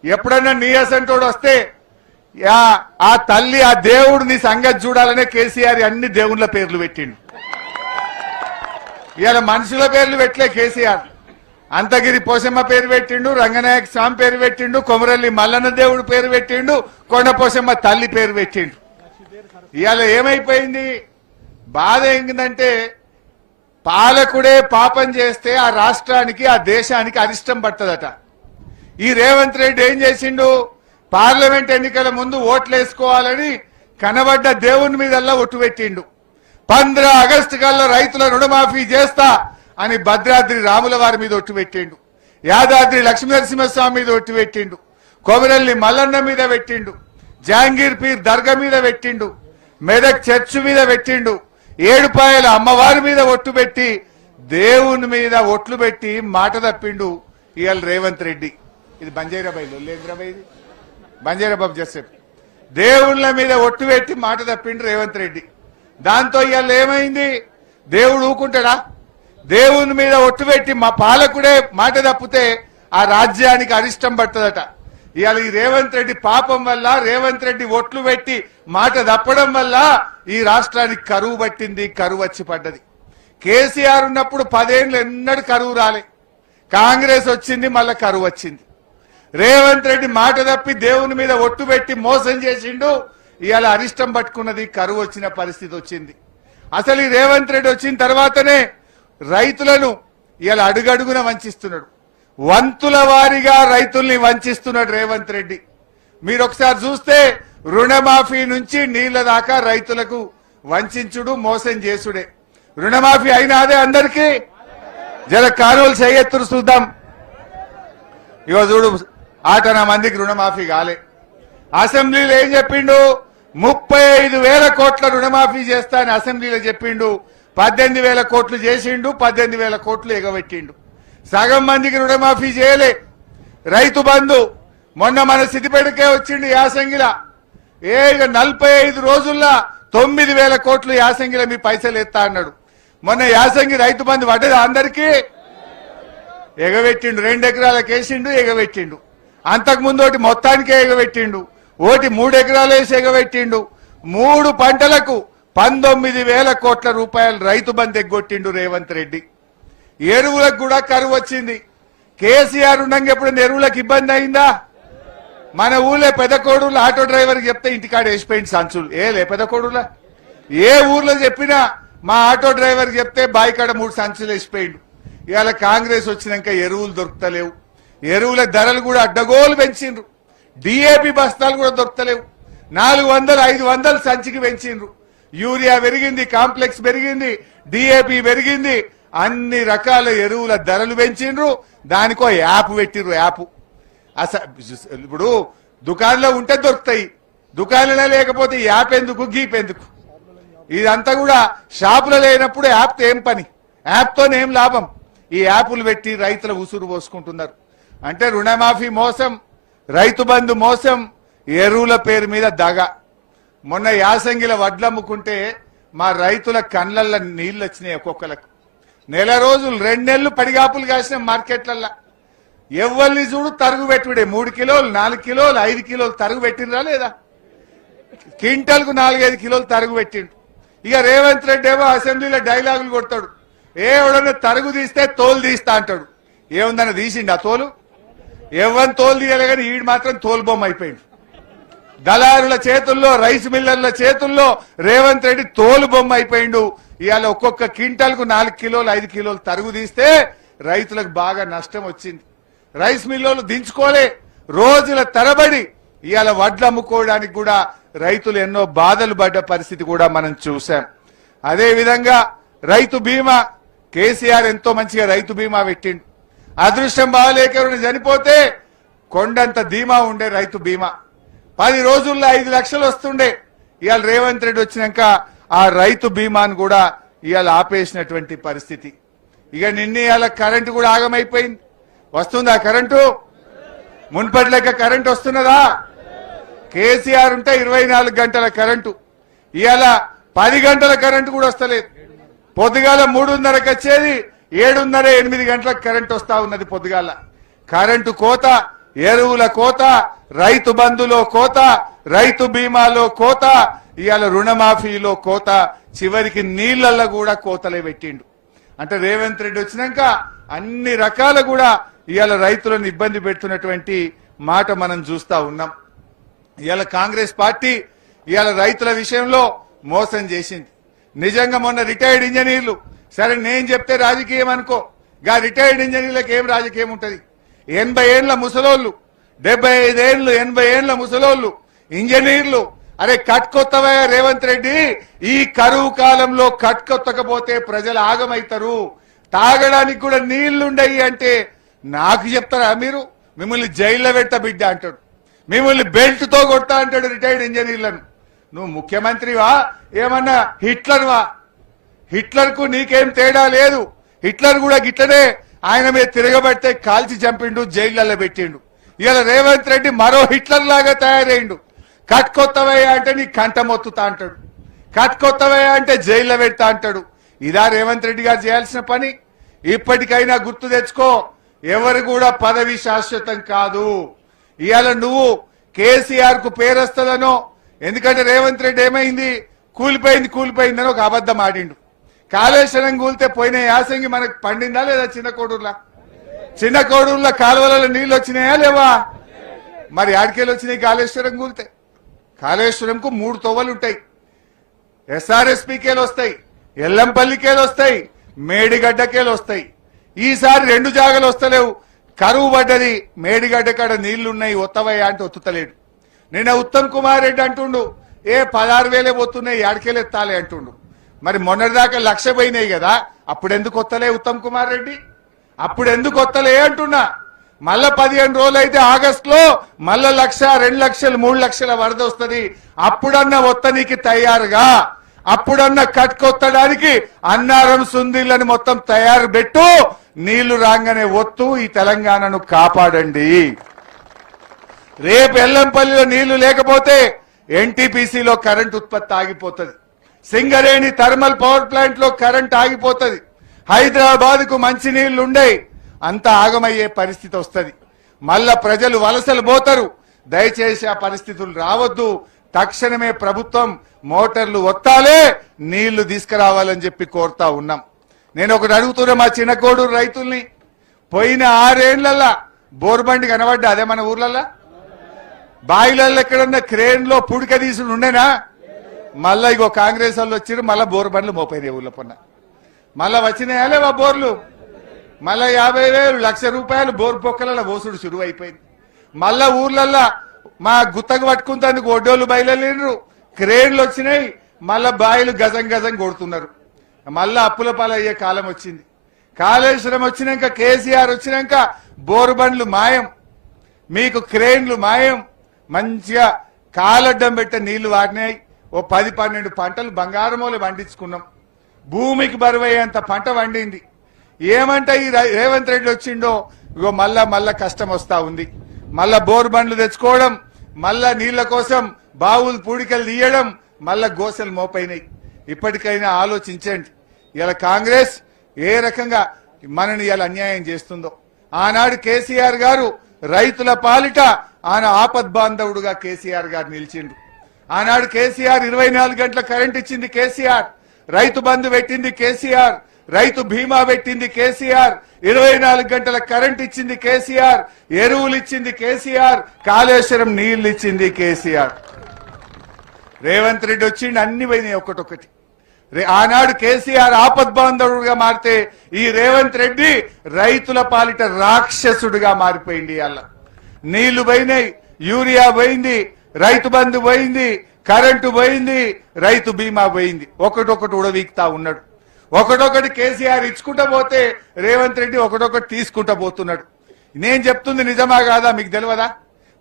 ఎప్పుడన్నా నీ అసంటోడు వస్తే ఆ తల్లి ఆ దేవుడు నీ సంగతి చూడాలనే కేసీఆర్ అన్ని దేవుళ్ళ పేర్లు పెట్టిండు. ఇలా మనుషుల పేర్లు పెట్టలే కేసీఆర్. అంతగిరి పోసమ్మ పేరు పెట్టిండు, రంగనాయక స్వామి పేరు పెట్టిండు, కొమరల్లి మల్లన్న దేవుడు పేరు పెట్టిండు, కొండ పోసమ్మ తల్లి పేరు పెట్టిండు. ఇవాళ ఏమైపోయింది? బాధ ఏంటంటే పాలకుడే పాపం చేస్తే ఆ రాష్ట్రానికి ఆ దేశానికి అరిష్టం పడుతుందట. ఈ రేవంత్ రెడ్డి ఏం చేసిండు? పార్లమెంట్ ఎన్నికల ముందు ఓట్లేసుకోవాలని కనబడ్డ దేవుని మీదల్లా ఒట్టు పెట్టిండు. 15 ఆగస్టు కల్లా రైతుల రుణమాఫీ చేస్తా అని భద్రాద్రి రాముల వారి మీద ఒట్టు పెట్టిండు, యాదాద్రి లక్ష్మీనరసింహస్వామి మీద ఒట్టు పెట్టిండు, కొమరల్లి మల్లన్న మీద పెట్టిండు, జహాంగీర్ పీర్ దర్గా మీద పెట్టిండు, మెదక్ చర్చ్ మీద పెట్టిండు, ఏడుపాయల అమ్మవారి మీద ఒట్టు పెట్టి దేవుని మీద ఒట్లు పెట్టి మాట తప్పిండు ఇవాళ రేవంత్ రెడ్డి. ఇది బంజారాబాయి లొల్లేంద్రబాయి, ఇది బంజారాబాబు జసేపు దేవుళ్ళ మీద ఒట్టు పెట్టి మాట తప్పిండు రేవంత్ రెడ్డి. దాంతో ఇవాళ ఏమైంది? దేవుడు ఊకుంటాడా? దేవుని మీద ఒట్టు పెట్టి మా పాలకుడే మాట తప్పితే ఆ రాజ్యానికి అరిష్టం పడుతుందట. ఇవాళ ఈ రేవంత్ రెడ్డి పాపం వల్ల, రేవంత్ రెడ్డి ఒట్లు పెట్టి మాట తప్పడం వల్ల ఈ రాష్ట్రానికి కరువు పట్టింది, కరువు వచ్చి పడ్డది. కేసీఆర్ ఉన్నప్పుడు 10 ఏళ్ళు ఎన్నడూ కరువు రాలే, కాంగ్రెస్ వచ్చింది మళ్ళా కరువు వచ్చింది. రేవంత్ రెడ్డి మాట తప్పి దేవుని మీద ఒట్టు పెట్టి మోసం చేసిండు, ఇవాళ అరిష్టం పట్టుకున్నది, కరువు వచ్చిన పరిస్థితి వచ్చింది. అసలు ఈ రేవంత్ రెడ్డి వచ్చిన తర్వాతనే రైతులను ఇవాళ అడుగడుగున వంచిస్తున్నాడు, వంతుల వారీగా రైతుల్ని వంచిస్తున్నాడు రేవంత్ రెడ్డి. మీరు ఒకసారి చూస్తే రుణమాఫీ నుంచి నీళ్ల దాకా రైతులకు వంచుడు, మోసం చేసుడే. రుణమాఫీ అయినాదే అందరికీ? జర కానువలు చేయెత్తురు చూద్దాం. ఇగో చూడు, 8 మందికి రుణమాఫీ కాలే. అసెంబ్లీలో ఏం చెప్పిండు? 35,000 కోట్ల రుణమాఫీ చేస్తా అని అసెంబ్లీలో చెప్పిండు. 18,000 కోట్లు చేసిండు, 18,000 కోట్లు ఎగబెట్టిండు. సగం మందికి రుణమాఫీ చేయలే. రైతు బంధు మొన్న మన సిద్దిపేటకే వచ్చిండు యాసంగిలా. 45 రోజుల్లో 9,000 కోట్లు యాసంగిలో మీ పైసలు ఎత్తా అన్నాడు. మొన్న యాసంగి రైతు బంధు పడ్డది అందరికీ? ఎగబెట్టిండు. 2 ఎకరాలకు వేసిండు, ఎగబెట్టిండు. అంతకుముందు ఒకటి మొత్తానికే ఎగబెట్టిండు, ఒకటి 3 ఎకరాలు వేసి ఎగబెట్టిండు. 3 పంటలకు 19,000 కోట్ల రూపాయలు రైతు బంధు ఎగ్గొట్టిండు రేవంత్ రెడ్డి. ఎరువులకు కూడా కరువు వచ్చింది. కేసీఆర్ ఉండగా ఎప్పుడు ఎరువులకు ఇబ్బంది అయిందా? మన ఊళ్ళో పెదకోడూరులో ఆటో డ్రైవర్కి చెప్తే ఇంటికాడ వేసిపోయింది సంచులు. పెదకోడూరులో ఏ ఊర్లో చెప్పినా మా ఆటో డ్రైవర్కి చెప్తే బాయికాడ 3 సంచులు వేసిపోయిండు. ఇవాళ కాంగ్రెస్ వచ్చినాక ఎరువులు దొరుకుతలేవు, ఎరువుల ధరలు కూడా అడ్డగోలు పెంచిండ్రు. డిఏపి బస్తాలు కూడా దొరుకుతలేవు. 400, 500 సంచికి పెంచిండ్రు. యూరియా పెరిగింది, కాంప్లెక్స్ పెరిగింది, డిఏపి పెరిగింది, అన్ని రకాల ఎరువుల ధరలు పెంచిండ్రు. దానికో యాప్ పెట్టిర్రు. యాప్ ఇప్పుడు దుకాణంలో ఉంటే దొరుకుతాయి, దుకాణంలో లేకపోతే యాప్ ఎందుకు, గీప్ ఎందుకు? ఇదంతా కూడా షాపులో లేనప్పుడు యాప్తో ఏం పని, యాప్తోనేం లాభం? ఈ యాప్లు పెట్టి రైతుల ఉసురు పోసుకుంటున్నారు. అంటే రుణమాఫీ మోసం, రైతు బంధు మోసం, ఎరువుల పేరు మీద దగ. మొన్న యాసంగిల వడ్లమ్ముకుంటే మా రైతుల కళ్ళల్లో నీళ్లు వచ్చినాయి. ఒక్కొక్కలకు నెల రోజులు 2 నెలలు పడిగాపులు కాసిన మార్కెట్లల్లో. ఎవరిని చూడు తరుగు పెట్టుడే. 3 కిలోలు, 4 కిలోలు, 5 కిలోలు తరుగు పెట్టినరా లేదా? క్వింటల్కు 4-5 కిలోలు తరుగు పెట్టిండు. ఇక రేవంత్ రెడ్డి ఏమో అసెంబ్లీలో డైలాగులు కొడతాడు. ఎవడన్నా తరుగు తీస్తే తోలు తీస్తా అంటాడు. ఏముందన్న తీసిండు ఆ తోలు? ఎవరిని తోలు తీయాలి కానీ ఈడు మాత్రం తోలు బొమ్మ అయిపోయింది. దళారుల చేతుల్లో, రైస్ మిల్లర్ల చేతుల్లో రేవంత్ రెడ్డి తోలు బొమ్మ అయిపోయిండు. ఇవాళ ఒక్కొక్క క్వింటల్కు 4 కిలోలు, 5 కిలోలు తరుగు తీస్తే రైతులకు బాగా నష్టం వచ్చింది. రైస్ మిల్లులు దించుకోలే, రోజుల తరబడి ఇవాళ వడ్లు అమ్ముకోవడానికి కూడా రైతులు ఎన్నో బాధలు పడ్డ పరిస్థితి కూడా మనం చూసాం. అదే విధంగా రైతు బీమా, కేసీఆర్ ఎంతో మంచిగా రైతు బీమా పెట్టిండు. అదృష్టం బాగాలేక ఎవరైనా చనిపోతే కొండంత ధీమా ఉండే రైతు బీమా. 10 రోజుల్లో 5 లక్షలు వస్తుండే. ఇవాళ రేవంత్ రెడ్డి వచ్చినాక ఆ రైతు బీమాను కూడా ఇవాళ ఆపేసినటువంటి పరిస్థితి. ఇక నిన్న ఇవాళ కరెంటు కూడా ఆగమైపోయింది. వస్తుందా కరెంటు? మున్పటి లెక్క కరెంటు వస్తున్నదా? కేసీఆర్ ఉంటే 24 గంటల కరెంటు, ఇవాళ 10 గంటల కరెంటు కూడా వస్తలేదు. పొద్దుగాల 3:30కి వచ్చేది 7:30, 8 గంటలకు కరెంటు వస్తా ఉన్నది. పొద్దుగాల కరెంటు కోత, ఎరువుల కోత, రైతు బంధులో కోత, రైతు బీమాలో కోత, ఇవాళ రుణమాఫీలో కోత, చివరికి నీళ్లలో కూడా కోతలే పెట్టిండు. అంటే రేవంత్ రెడ్డి వచ్చినాక అన్ని రకాల కూడా ఇవాళ రైతులను ఇబ్బంది పెడుతున్నటువంటి మాట మనం చూస్తా ఉన్నాం. ఇవాళ కాంగ్రెస్ పార్టీ ఇవాళ రైతుల విషయంలో మోసం చేసింది. నిజంగా మొన్న రిటైర్డ్ ఇంజనీర్లు, సరే నేను చెప్తే రాజకీయం అనుకో, గా రిటైర్డ్ ఇంజనీర్లకు ఏం రాజకీయం ఉంటది? 80 ఏళ్ల ముసలోళ్ళు, 75 ఏళ్ళు 80 ఏళ్ల ముసలోళ్ళు ఇంజనీర్లు, అరే కట్కొత్తవా రేవంత్ రెడ్డి? ఈ కరువు కాలంలో కట్కొత్తకపోతే ప్రజలు ఆగమైతారు, తాగడానికి కూడా నీళ్లుండయి అంటే నాకు చెప్తారా మీరు? మిమ్మల్ని జైల్లో పెట్ట బిడ్డ అంటాడు, మిమ్మల్ని బెల్ట్ తో కొడతా అంటాడు రిటైర్డ్ ఇంజనీర్లను. నువ్వు ముఖ్యమంత్రివా? ఏమన్నా హిట్లర్వా? హిట్లర్ కు నీకేం తేడా లేదు. హిట్లర్ కూడా గిట్లనే ఆయన మీద తిరగబడితే కాల్చి చంపిండు, జైళ్లలో పెట్టిండు. ఇలా రేవంత్ రెడ్డి మరో హిట్లర్ లాగా తయారైండు. కట్కొత్తవయ్యా అంటే నీ కంట మొత్తుతా అంటాడు, కట్కొత్తవయ్యా అంటే జైల్లో పెడతా అంటాడు. ఇదా రేవంత్ రెడ్డి గారు చేయాల్సిన పని? ఇప్పటికైనా గుర్తు తెచ్చుకో, ఎవరు కూడా పదవి శాశ్వతం కాదు. ఇవాళ నువ్వు కేసీఆర్ కు పేరొస్తుందనో, ఎందుకంటే రేవంత్ రెడ్డి ఏమైంది, కూలిపోయిందని ఒక అబద్ధం ఆడిండు. కాళేశ్వరం కూలితే పోయిన యాసంగి మనకు పండిందా లేదా? చిన్న కోడూరులో కాలువలలో నీళ్లు వచ్చినాయా లేవా? మరి ఆడికేళ్ళు వచ్చినాయి కాళేశ్వరం కూలితే? కాళేశ్వరంకు 3 తొవ్వలు ఉంటాయి. SRSPకేలు వస్తాయి, ఎల్లంపల్లికేలు వస్తాయి, మేడిగడ్డకేలు వస్తాయి. ఈసారి 2 జాగలు వస్తలేవు. కరువు పడ్డది, మేడిగడ్డ కాడ నీళ్లున్నాయి, ఒత్తవయ్యా అంటే ఒత్తుతలేడు. నిన్న ఉత్తమ్ కుమార్ రెడ్డి అంటుండు, 16,000 పోతున్నాయి, ఏడకేలు ఎత్తాలి అంటుండు. మరి మొన్నటిదాకా 1,00,000 పోయినాయి కదా, అప్పుడెందుకు వస్తలే ఉత్తమ్ కుమార్ రెడ్డి? అప్పుడెందుకు వస్తలే అంటున్నా. మళ్ళా 15 రోజులు అయితే ఆగస్టులో మళ్ళా 1,00,000, 2 లక్షలు, 3 లక్షల వరద వస్తుంది. అప్పుడన్నా ఒత్తనికి తయారుగా, అప్పుడన్నా కట్టుకొత్తడానికి అన్నారం సుందీళ్ళని మొత్తం తయారు పెట్టు. నీళ్లు రాగానే ఒత్తు, ఈ తెలంగాణను కాపాడండి. రేపు ఎల్లంపల్లిలో నీళ్లు లేకపోతే NTPCలో కరెంట్ ఉత్పత్తి ఆగిపోతుంది, సింగరేణి థర్మల్ పవర్ ప్లాంట్ లో కరెంట్ ఆగిపోతుంది, హైదరాబాద్ కు మంచి నీళ్లు ఉండే అంతా ఆగమయ్యే పరిస్థితి వస్తుంది. మళ్ళా ప్రజలు వలసలు పోతారు. దయచేసి ఆ పరిస్థితులు రావద్దు. తక్షణమే ప్రభుత్వం మోటార్లు ఒత్తాలే, నీళ్లు తీసుకురావాలని చెప్పి కోరుతా ఉన్నాం. నేను ఒకటి అడుగుతున్నా మా చిన్నకోడూరు రైతుల్ని, పోయిన 6 ఏళ్లల్లా బోర్బండి కనబడ్డా? అదే మన ఊర్లల్లా బాయిలల్లో ఎక్కడన్నా క్రేన్ లో పుడిక తీసుడు ఉండేనా? మళ్ళా ఇగో కాంగ్రెస్ వాళ్ళు వచ్చారు, మళ్ళా బోర్బండ్లు మోపోయినాయి ఊళ్ళో పొన్న. మళ్ళా వచ్చినాయా లేవా బోర్లు? మళ్ళా 50,000, 1,00,000 రూపాయలు బోర్ పొక్కల పోసుడు శురువు అయిపోయింది. మళ్ళా ఊర్లల్లా మా గుత్తకు పట్టుకుంటానికి ఒడ్డోళ్ళు బయలుదేరు, క్రేన్లు వచ్చినాయి, మళ్ళా బాయిలు గజం గజం కొడుతున్నారు. మళ్ళా అప్పుల పాలయ్యే కాలం వచ్చింది. కాళేశ్వరం వచ్చినాక, కేసీఆర్ వచ్చినాక బోర్బండ్లు మాయం, మీకు క్రేన్లు మాయం. మంచిగా కాలడ్డం పెట్టే నీళ్లు వాడినాయి. ఓ 10-12 పంటలు బంగారమోలే పండించుకున్నాం. భూమికి బరువయ్యేంత పంట వండింది. ఏమంటే ఈ రేవంత్ రెడ్డి వచ్చిండో ఇగో మళ్ళా కష్టం వస్తా ఉంది. మళ్ళా బోర్ బండ్లు తెచ్చుకోవడం, మళ్ళా నీళ్ల కోసం బావులు పూడికలు తీయడం, మళ్ళా గోసెలు మోపైనాయి. ఇప్పటికైనా ఆలోచించండి. ఇలా కాంగ్రెస్ ఏ రకంగా మనని ఇలా అన్యాయం చేస్తుందో. ఆనాడు కేసీఆర్ గారు రైతుల పాలిట ఆయన ఆపద్బాంధవుడుగా కేసీఆర్ గారు నిలిచిండు. ఆనాడు కేసీఆర్ 24 గంటల కరెంట్ ఇచ్చింది కేసీఆర్, రైతు బంధు పెట్టింది కేసీఆర్, రైతు బీమా పెట్టింది కేసీఆర్, 24 గంటల కరెంట్ ఇచ్చింది కేసీఆర్, ఎరువులు ఇచ్చింది కేసీఆర్, కాళేశ్వరం నీళ్లు ఇచ్చింది కేసీఆర్. రేవంత్ రెడ్డి వచ్చిండు, అన్ని పోయినాయి ఒక్కటొక్కటి. ఆనాడు కేసీఆర్ ఆపద్బాంధవుడుగా మారితే ఈ రేవంత్ రెడ్డి రైతుల పాలిట రాక్షసుడిగా మారిపోయింది. అలా నీళ్లు పోయినాయి, యూరియా పోయింది, రైతు బంధు పోయింది, కరెంటు పోయింది, రైతు బీమా పోయింది. ఒకటొకటి ఉడవీక్తా ఉన్నాడు. ఒకటొకటి కేసీఆర్ ఇచ్చుకుంటా పోతే రేవంత్ రెడ్డి ఒకటొకటి తీసుకుంటా పోతున్నాడు. నేను చెప్తుంది నిజమా కాదా మీకు తెలియదా?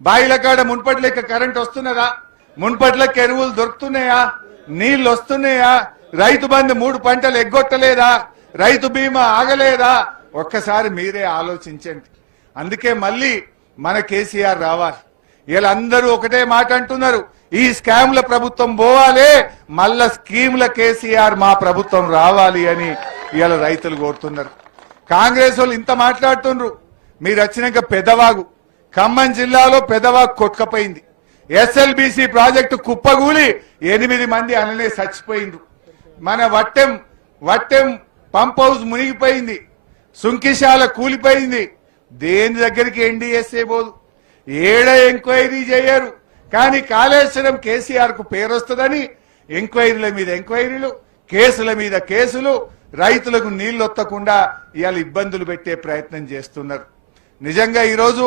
బాయిల కాడ మున్పటి లెక్క కరెంట్ వస్తున్నదా? మున్పటి లెక్క ఎరువులు దొరుకుతున్నాయా? నీళ్లు వస్తున్నాయా? రైతు బంధు 3 పంటలు ఎగ్గొట్టలేదా? రైతు బీమా ఆగలేదా? ఒక్కసారి మీరే ఆలోచించండి. అందుకే మళ్ళీ మన కేసీఆర్ రావాలి. వీళ్ళందరూ ఒకటే మాట అంటున్నారు, ఈ స్కామ్ల ప్రభుత్వం పోవాలి, మళ్ళా స్కీమ్ల కేసీఆర్ మా ప్రభుత్వం రావాలి అని ఇవాళ రైతులు కోరుతున్నారు. కాంగ్రెస్ వాళ్ళు ఇంత మాట్లాడుతున్నారు. మీరు వచ్చినాక పెదవాగు, ఖమ్మం జిల్లాలో పెదవాగు కొట్టుకపోయింది. ఎస్ఎల్బిసి ప్రాజెక్టు కుప్పగూలి 8 మంది అనలే చచ్చిపోయిండ్రు. మన వట్టెం పంప్ హౌస్ మునిగిపోయింది, సుంకిశాల కూలిపోయింది. దేని దగ్గరికి ఎన్డీఎస్ఏ పోదు, ఏడ ఎంక్వైరీ చేయరు. కానీ కాళేశ్వరం కేసీఆర్ కు పేరు వస్తుందని ఎంక్వైరీల మీద ఎంక్వైరీలు, కేసుల మీద కేసులు, రైతులకు నీళ్లు వత్తకుండా ఇవాళ ఇబ్బందులు పెట్టే ప్రయత్నం చేస్తున్నారు. నిజంగా ఈరోజు